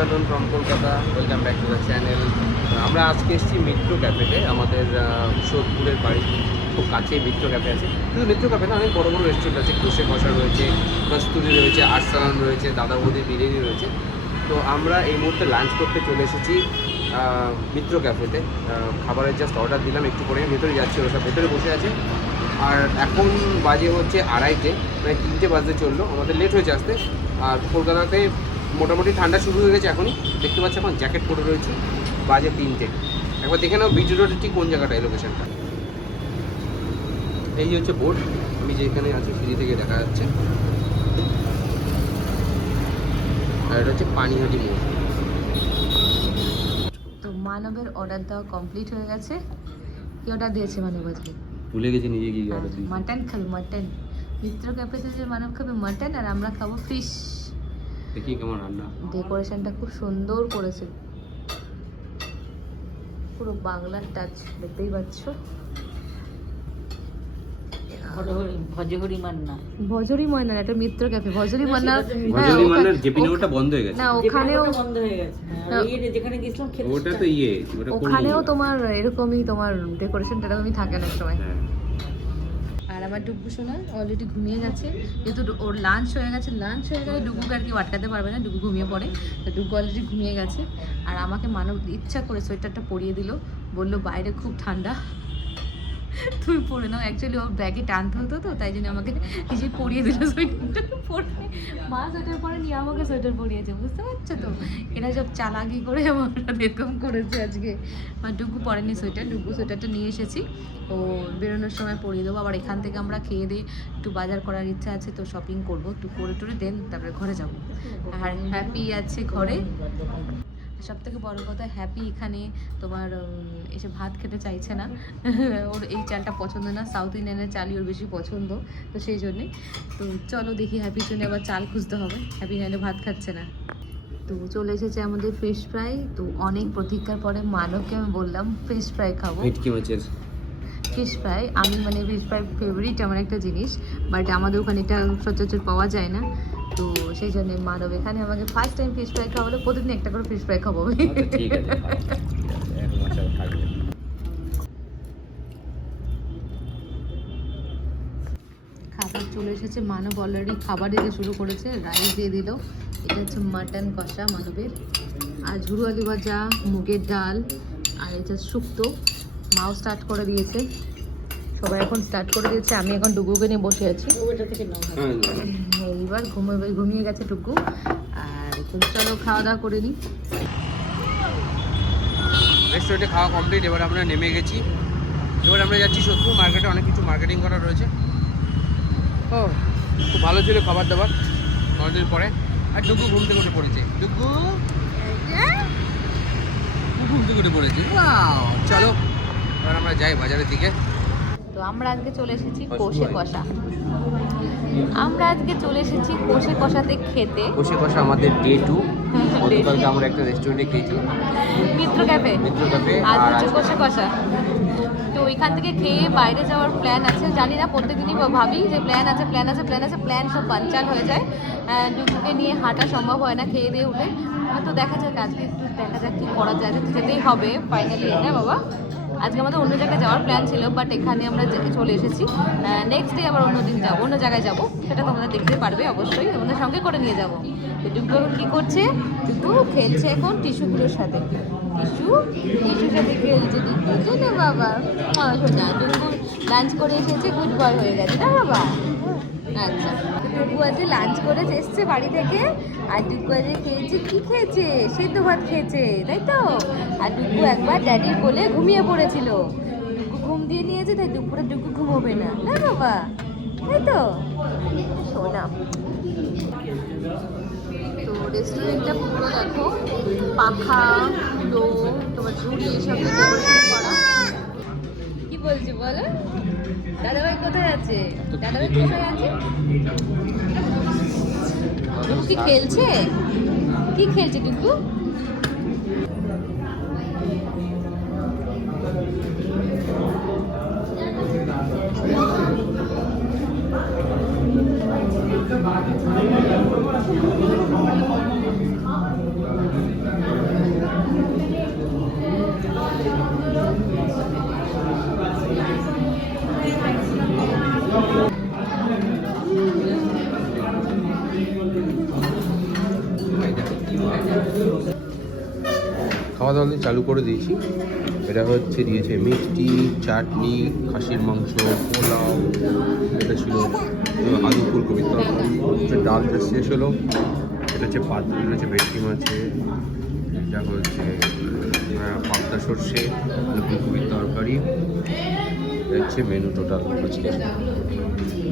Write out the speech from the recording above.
Afternoon from Kolkata, welcome back to the channel. আমরা আজকে এসেছি মিত্র ক্যাফেতে, আমাদের সোদপুরের বাড়ি খুব কাছে মিত্র ক্যাফে আছে। শুধু মিত্র ক্যাফে না, অনেক বড় বড় রেস্টুরেন্ট আছে, কোষে কষা রয়েছে, কস্তুরি রয়েছে, আরসালান রয়েছে, দাদা বৌদির বিরিয়ানি রয়েছে। তো আমরা এই মুহূর্তে লাঞ্চ করতে চলে এসেছি মিত্র ক্যাফেতে। খাবারের জাস্ট অর্ডার দিলাম, একটু পরে ভেতরে যাচ্ছি, ওরা সব ভেতরে বসে আছে। আর এখন বাজে হচ্ছে 2:30, মানে 3টে বাজতে চললো, আমাদের লেট হয়েছে আসতে। আর কলকাতাতে মোটামুটি ঠান্ডা শুরু হয়ে গেছে এখনই, দেখতে পাচ্ছি এখন জ্যাকেট পরে রয়েছি, বাজে 3টে। একবার দেখে নাও বিটি রোডের ঠিক কোন জায়গাটায় লোকেশনটা। এই হচ্ছে বোর্ড, আমি যেখানে আছি সিঁড়ি থেকে দেখা যাচ্ছে। আর এটা হচ্ছে পানিহাটি মোড়। তো মানবের অর্ডার দেওয়া কমপ্লিট হয়ে গেছে। কি অর্ডার দিয়েছে মানব আজকে? ভুলে গেছি নিজে কি অর্ডার দিয়েছি। মাটন খাবে, মাটন। মিত্র ক্যাফেতে যে মানব খাবে মাটন, আর আমরা খাবো ফিশ। দেখি কেমন রান্না। ডেকোরেশনটা খুব সুন্দর করেছে, পুরো বাংলার টাচ, দেখতেই পাচ্ছ। ভজহরি মান্না, ভজরি ময়না, এটা মিত্র ক্যাফে। ভজরি মান্না, ভজরি মান্নার জেপি ওটা বন্ধ হয়ে গেছে না, ওখানেও বন্ধ হয়ে গেছে। আর এই যেখানে গেছিলাম খেতে, ওটা তো ওটা ওখানেও তোমার এরকমই, তোমার ডেকোরেশনটা এরকমই থাকে না সময়। হ্যাঁ। আর আমার ডুগু সোনা অলরেডি ঘুমিয়ে গেছে, যেহেতু ওর লাঞ্চ হয়ে গেছে। লাঞ্চ হয়ে গেলে ডুগুকে আর কি আটকাতে পারবে না, ডুগু ঘুমিয়ে পড়ে। তো ডুগু অলরেডি ঘুমিয়ে গেছে। আর আমাকে মানব ইচ্ছা করে সোয়েটারটা পরিয়ে দিল, বললো বাইরে খুব ঠান্ডা, তুমি পরে নাও। অ্যাকচুয়ালি ওর ব্যাগে টানতে হতো, তো তাই জন্য আমাকে নিজে পরিয়ে দিল সোয়েটারটা। পরে মা সোয়েটার পরে নিয়ে আমাকে সোয়েটার পরিয়েছে, বুঝতে পারছো তো? এরা সব চালাকি করে আমরা এরকম করেছে আজকে। আর ডুগু পরেনি সোয়েটার, ডুগু সোয়েটারটা নিয়ে এসেছি, ও বেরোনোর সময় পরিয়ে দেবো। আবার এখান থেকে আমরা খেয়ে দিয়ে একটু বাজার করার ইচ্ছা আছে, তো শপিং করবো, একটু করে টরে দেন তারপরে ঘরে যাবো। আর হ্যাপি আছে ঘরে। সব থেকে বড় কথা, হ্যাপি এখানে তোমার এসে ভাত খেতে চাইছে না। ওর এই চালটা পছন্দ না, সাউথ ইন্ডিয়ানের চালই ওর বেশি পছন্দ, তো সেই জন্যে। তো চলো দেখি, হ্যাপির জন্য আবার চাল খুঁজতে হবে, হ্যাপি নাহলে ভাত খাচ্ছে না। তো চলে এসেছে আমাদের ফিশ ফ্রাই। তো অনেক প্রতীক্ষার পরে মানবকে আমি বললাম ফিশ ফ্রাই খাবো। ভেটকি মাছের ফিশ ফ্রাই, আমি মানে ফিশ ফ্রাই ফেভারিট আমার একটা জিনিস, বাট আমাদের ওখানে এটা সচরাচর পাওয়া যায় না। তো সেই জন্য মানব এখানে আমাকে ফার্স্ট টাইম ফিশ ফ্রাই খাওয়ালো। প্রতিদিন একটা করে ফিশ ফ্রাই খাবো। ঠিক আছে, এক মাছ আর থাকবে। খাবার চলে এসেছে, মানব অলরেডি খাবার দিতে শুরু করেছে। রাইস দিয়ে দিল, এটা হচ্ছে মাটন কষা মানবের, আর ঝুরু আলু ভাজা, মুগের ডাল, আর এটা শুক্তো। মাও স্টার্ট করে দিয়েছে, সবাই এখন স্টার্ট করে দিয়েছে। আমি এখন ডুগুকে নিয়ে বসে আছি। ওইটা থেকে নাও। এইবার ঘুমিয়ে গেছে ডুগু। আর এখন চলো খাওয়া দাওয়া করে নিই। রেস্টুরেন্টে খাওয়া কমপ্লিট, এবার আমরা নেমে গেছি। এবার আমরা যাচ্ছি সোদপুর মার্কেটে, অনেক কিছু মার্কেটিং করা রয়েছে। ও খুব ভালো ছিল খাবার দাবার অনেকদিন পরে। আর ডুগু ঘুম থেকে উঠে পড়েছে, ডুগু ঘুম থেকে উঠে পড়েছে। চলো এবার আমরা যাই বাজারের দিকে। তো আমরা আজকে চলে এসেছি কোষে কষা। আমরা আজকে চলে এসেছি কোষে কষাতে খেতে। কোষে কষা আমাদের ডে 2। গতকালকে আমরা একটা রেস্টুরেন্টে খেয়েছিলাম, মিত্র ক্যাফে। মিত্র ক্যাফে। আজ আর হচ্ছে কোষে কষা। তো ওইখান থেকে খেয়ে বাইরে যাওয়ার প্ল্যান আছে, জানি না, প্রত্যেকদিনই ভাবি যে প্ল্যান আছে, প্ল্যান সব বানচাল হয়ে যায়। ডুগুকে নিয়ে হাঁটা সম্ভব হয় না খেয়ে দিয়ে উঠে। তো দেখা যাক আজকে, একটু দেখা যাক কী করা যায়। তো যেতেই হবে ফাইনালি, হ্যাঁ বাবা। আজকে আমাদের অন্য জায়গায় যাওয়ার প্ল্যান ছিল, বাট এখানে আমরা চলে এসেছি। নেক্সট ডে আবার অন্য দিন যাবো, অন্য জায়গায় যাবো, সেটা তোমরা দেখতে পারবে অবশ্যই, তোমাদের সঙ্গে করে নিয়ে যাবো। তো ডুগু এখন কী করছে? ডুগু খেলছে এখন টিস্যুগুলোর সাথে, টিস্যুর সাথে খেলছে ডুগু। না বাবা, শোনা, ডুগু লাঞ্চ করে এসেছে, গুড বয় হয়ে গেছে না বাবা? আচ্ছা, ডুগু আজকে লাঞ্চ করে এসছে বাড়ি থেকে। আর ডুগু আজকে খেয়েছে, কি খেয়েছে? সেদ্ধ ভাত খেয়েছে, তাই তো? আর ডুগু একবার ড্যাডির কোলে ঘুমিয়ে পড়েছিল, ডুগু ঘুম দিয়ে নিয়েছে, তাই দুপুরে ডুগু ঘুমোবে না, না বাবা? তাই তো শোনা। তো রেস্টুরেন্টটা পুরো দেখো, পাখা, লো, তোমার ঝুড়ি এসব দিয়ে ডেকোরেশন করা। কি বলছি বলো? দাদাভাই কোথায় আছে? দাদাভাই কোথায় আছে? ডুগু কি খেলছে? কি খেলছে ডুগু? খাওয়া দাওয়া চালু করে দিয়েছি। এটা হচ্ছে দিয়েছে মিষ্টি, চাটনি, খাসির মাংস, পোলাও, এটা ছিল আলু ফুলকপির তরকারি, হচ্ছে ডাল যা শেষ হলো, এটা হচ্ছে পাতলি, হচ্ছে ভেটকি মাছে, এটা হচ্ছে পাবদা সর্ষে, আলু ফুলকপির তরকারি, এটা হচ্ছে মেনু টোটাল আজকে।